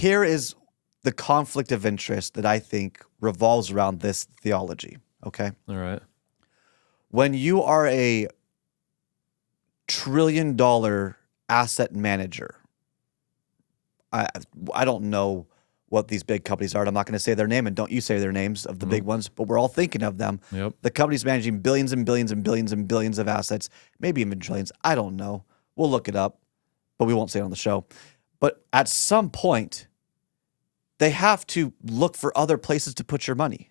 Here is the conflict of interest that I think revolves around this theology. Okay. All right. When you are a $1 trillion asset manager, I I don't know what these big companies are. I'm not going to say their name, and don't you say their names of the big ones, but we're all thinking of them. Yep. The company's managing billions and billions and billions and billions of assets, maybe even trillions. I don't know. We'll look it up, but we won't say it on the show. But at some point, they have to look for other places to put your money.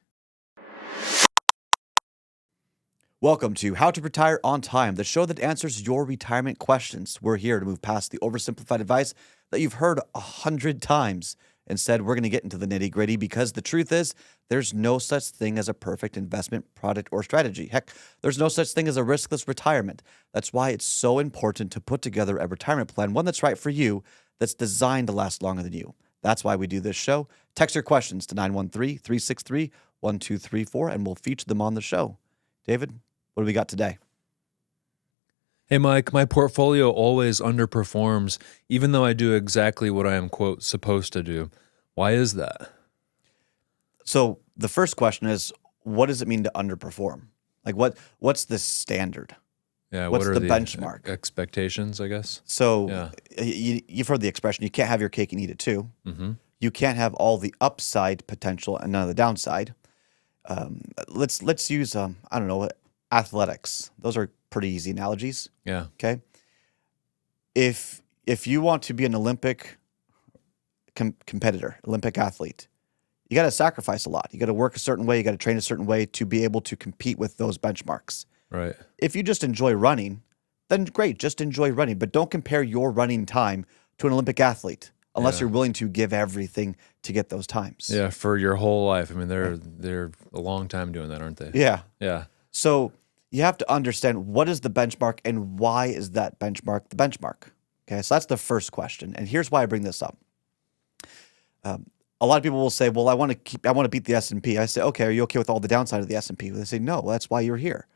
Welcome to How to Retire on Time, the show that answers your retirement questions. We're here to move past the oversimplified advice that you've heard 100 times. Instead, we're going to get into the nitty gritty because the truth is, there's no such thing as a perfect investment product or strategy. Heck, there's no such thing as a riskless retirement. That's why it's so important to put together a retirement plan, one that's right for you, that's designed to last longer than you. That's why we do this show. Text your questions to 913-363-1234, and we'll feature them on the show. David, what do we got today? Hey, Mike, my portfolio always underperforms, even though I do exactly what I am, quote, supposed to do. Why is that? So the first question is, what does it mean to underperform? Like what's the standard? Yeah, What's what are the the benchmark? expectations, I guess? So Yeah. you've heard the expression, you can't have your cake and eat it too. Mm-hmm. You can't have all the upside potential and none of the downside. Let's use I don't know, athletics. Those are pretty easy analogies. Yeah. Okay. If you want to be an Olympic competitor, Olympic athlete, you got to sacrifice a lot. You got to work a certain way. You got to train a certain way to be able to compete with those benchmarks. Right. If you just enjoy running, then great, just enjoy running. But don't compare your running time to an Olympic athlete unless Yeah. you're willing to give everything to get those times. Yeah, for your whole life. I mean, they're a long time doing that, aren't they? Yeah. Yeah. So you have to understand what is the benchmark and why is that benchmark the benchmark? Okay, so that's the first question. And here's why I bring this up. A lot of people will say, "Well, I want to beat the S&P." I say, "Okay, are you okay with all the downside of the S&P?" They say, "No, well, that's why you're here."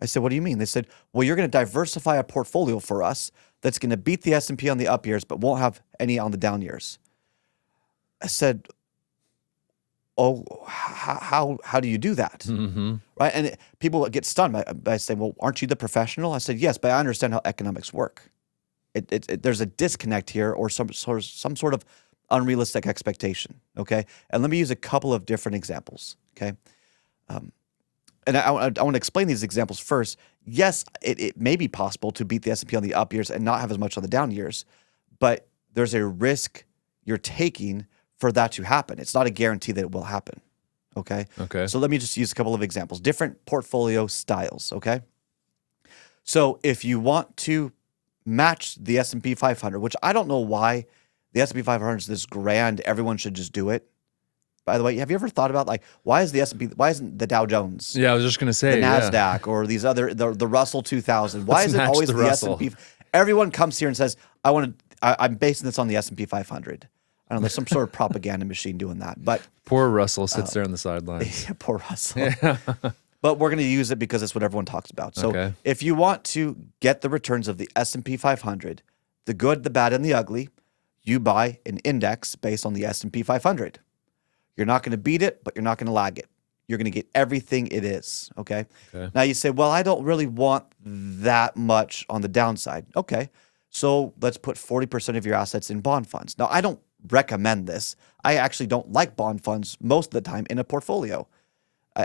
I said, "What do you mean?" They said, "Well, you're going to diversify a portfolio for us that's going to beat the S&P on the up years, but won't have any on the down years." I said, "Oh, how do you do that?" Mm-hmm. Right? And people get stunned by saying, "Well, aren't you the professional?" I said, "Yes, but I understand how economics work. There's a disconnect here, or some sort of unrealistic expectation." Okay, and let me use a couple of different examples. Okay, um, and I want to explain these examples first. Yes, it may be possible to beat the S&P on the up years and not have as much on the down years, but there's a risk you're taking for that to happen. It's not a guarantee that it will happen. Okay. Okay. So let me just use a couple of examples, different portfolio styles. Okay. So if you want to match the S&P 500, which I don't know why the S&P 500 is this grand, everyone should just do it. By the way, have you ever thought about like why is the S&P, why isn't the Dow Jones, Yeah, I was just gonna the say, yeah. Nasdaq, or these other the Russell 2000? Why Let's is it match always the the Russell. S&P? Everyone comes here and says, I'm basing this on the S&P 500. I don't know, there's some sort of propaganda machine doing that, but Poor Russell sits there on the sidelines. poor Russell. Yeah. But we're going to use it because it's what everyone talks about. So Okay. if you want to get the returns of the S&P 500, the good, the bad, and the ugly, you buy an index based on the S&P 500. You're not going to beat it, but you're not going to lag it. You're going to get everything it is, okay? Okay. Now you say, well, I don't really want that much on the downside. Okay, so let's put 40% of your assets in bond funds. Now, I don't recommend this. I actually don't like bond funds most of the time in a portfolio.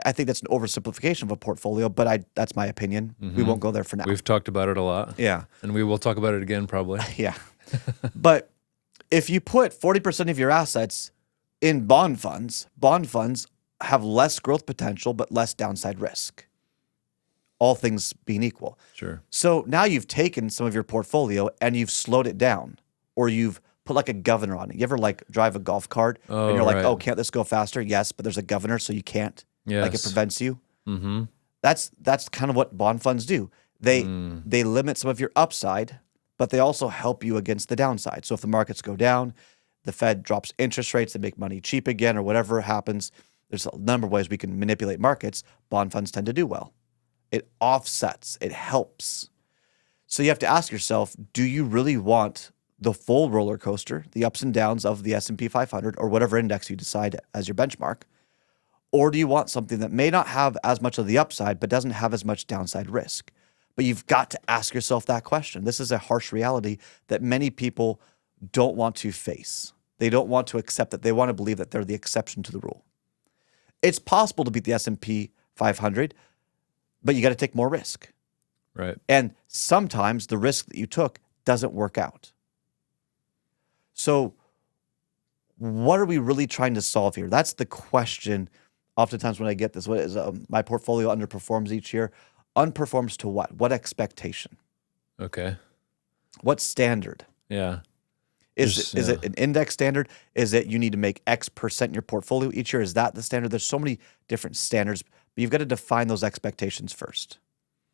I think that's an oversimplification of a portfolio, but that's my opinion. We Mm-hmm. won't go there for now. We've talked about it a lot. Yeah, And we will talk about it again, probably. yeah. But if you put 40% of your assets in bond funds have less growth potential but less downside risk, all things being equal. Sure. So now you've taken some of your portfolio and you've slowed it down, or you've put like a governor on it. You ever like drive a golf cart and Oh, you're like, right. oh, can't this go faster? Yes, but there's a governor, so you can't. Like it Yes. prevents you. Mm-hmm. That's kind of what bond funds do. They limit some of your upside, but they also help you against the downside. So if the markets go down, the Fed drops interest rates, they make money cheap again, or whatever happens. There's a number of ways we can manipulate markets. Bond funds tend to do well. It offsets, it helps. So you have to ask yourself, do you really want the full roller coaster, the ups and downs of the S&P 500 or whatever index you decide as your benchmark? Or do you want something that may not have as much of the upside, but doesn't have as much downside risk? But you've got to ask yourself that question. This is a harsh reality that many people don't want to face. They don't want to accept that. They want to believe that they're the exception to the rule. It's possible to beat the S&P 500, but you got to take more risk. Right. And sometimes the risk that you took doesn't work out. So what are we really trying to solve here? That's the question. Oftentimes when I get this, what is my portfolio underperforms each year? Unperforms to what? What expectation? Okay. What standard? Yeah. Is it an index standard? Is it you need to make X percent in your portfolio each year? Is that the standard? There's so many different standards, but you've got to define those expectations first.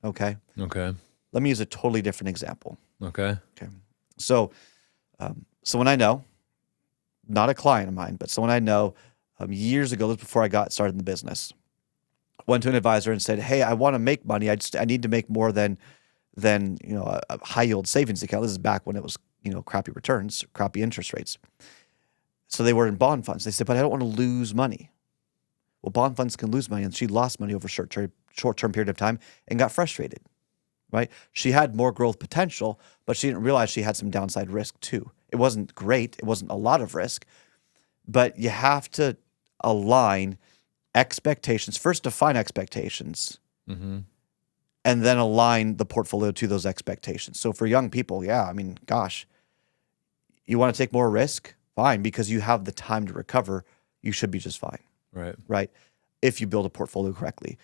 Okay. Okay. Let me use a totally different example. Okay. Okay. So, someone I know, not a client of mine, but someone I know, years ago, this was before I got started in the business, went to an advisor and said, "Hey, I want to make money. I need to make more than a high yield savings account." This is back when it was crappy returns, crappy interest rates. So they were in bond funds. They said, "But I don't want to lose money." Well, bond funds can lose money, and she lost money over a short-term period of time and got frustrated. Right? She had more growth potential, but she didn't realize she had some downside risk too. It wasn't great. It wasn't a lot of risk, but you have to align expectations. First, define expectations, Mm-hmm. and then align the portfolio to those expectations. So for young people, yeah, I mean, gosh, you want to take more risk? Fine, because you have the time to recover. You should be just fine, Right. right? If you build a portfolio correctly.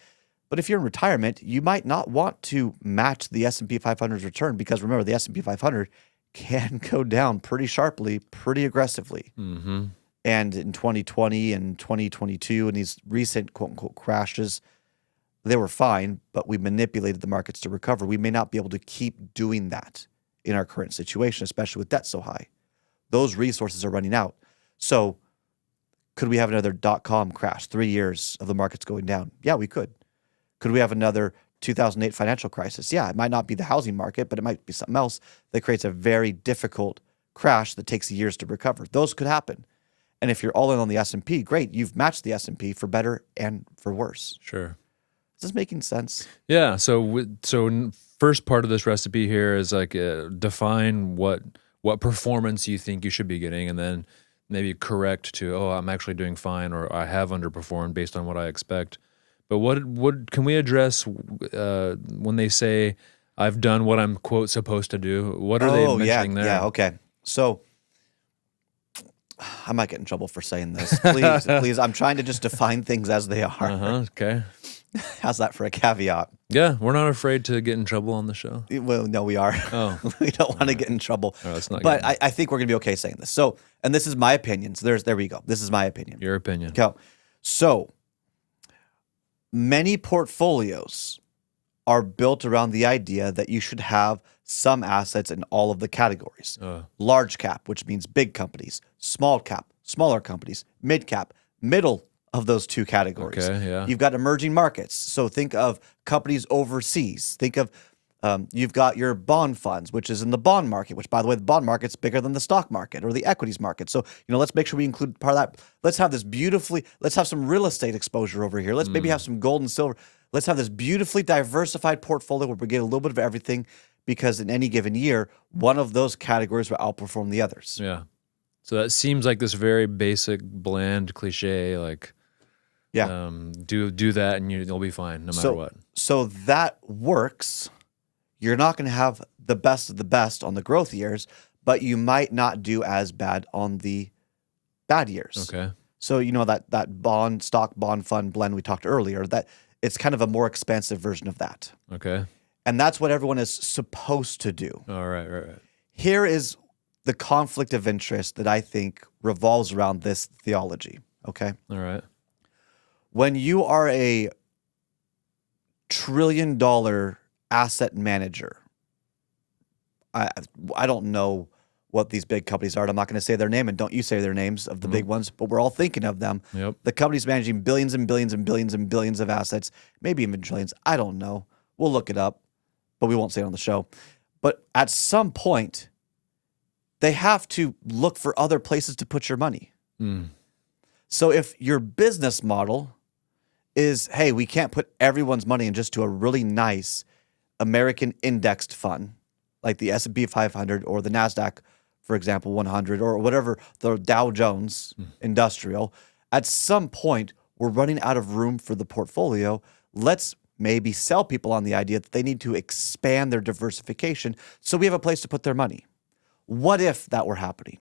But if you're in retirement, you might not want to match the S&P 500's return because remember, the S&P 500 can go down pretty sharply, pretty aggressively. Mm-hmm. And in 2020 and 2022 and these recent quote unquote crashes, they were fine, but we manipulated the markets to recover. We may not be able to keep doing that in our current situation, especially with debt so high. Those resources are running out. So could we have another dot-com crash, 3 years of the markets going down? Yeah, we could. Could we have another 2008 financial crisis? Yeah, it might not be the housing market, but it might be something else that creates a very difficult crash that takes years to recover. Those could happen. And if you're all in on the S&P, great, you've matched the S&P for better and for worse. Sure. Is this making sense? Yeah. First part of this recipe here is like define what performance you think you should be getting, and then maybe correct to, oh, I'm actually doing fine, or I have underperformed based on what I expect. But what can we address when they say I've done what I'm quote supposed to do? What are they mentioning there? Yeah, okay. So I might get in trouble for saying this. Please, I'm trying to just define things as they are. Okay. How's that for a caveat? Yeah, we're not afraid to get in trouble on the show. Well, no, we are. Oh. We don't want to get in trouble. Oh, that's not But good. I think we're going to be okay saying this. So, and this is my opinion. So there we go. This is my opinion. Your opinion. Okay. So many portfolios are built around the idea that you should have some assets in all of the categories. Large cap, which means big companies, small cap, smaller companies, mid cap, middle of those two categories. Okay, yeah. You've got emerging markets. So think of companies overseas. Think of you've got your bond funds, which is in the bond market, which by the way, the bond market's bigger than the stock market or the equities market. So, let's make sure we include part of that. Let's have let's have some real estate exposure over here. Let's maybe have some gold and silver. Let's have this beautifully diversified portfolio where we get a little bit of everything because in any given year, one of those categories will outperform the others. Yeah. So that seems like this very basic, bland cliche, like, Yeah. Do that and you'll be fine no matter what. So that works. You're not going to have the best of the best on the growth years, but you might not do as bad on the bad years. Okay. So that stock bond fund blend we talked earlier, that it's kind of a more expansive version of that. Okay. And that's what everyone is supposed to do. All right. Here is the conflict of interest that I think revolves around this theology. Okay. All right. When you are a $1 trillion asset manager, I don't know what these big companies are. I'm not going to say their name, and don't you say their names of the big ones, but we're all thinking of them. Yep. The companies managing billions and billions and billions and billions of assets, maybe even trillions. I don't know. We'll look it up, but we won't say it on the show. But at some point, they have to look for other places to put your money. Mm. So if your business model is, hey, we can't put everyone's money in just to a really nice American indexed fund, like the S&P 500 or the Nasdaq, for example, 100 or whatever, the Dow Jones Mm. Industrial. At some point, we're running out of room for the portfolio. Let's maybe sell people on the idea that they need to expand their diversification so we have a place to put their money. What if that were happening?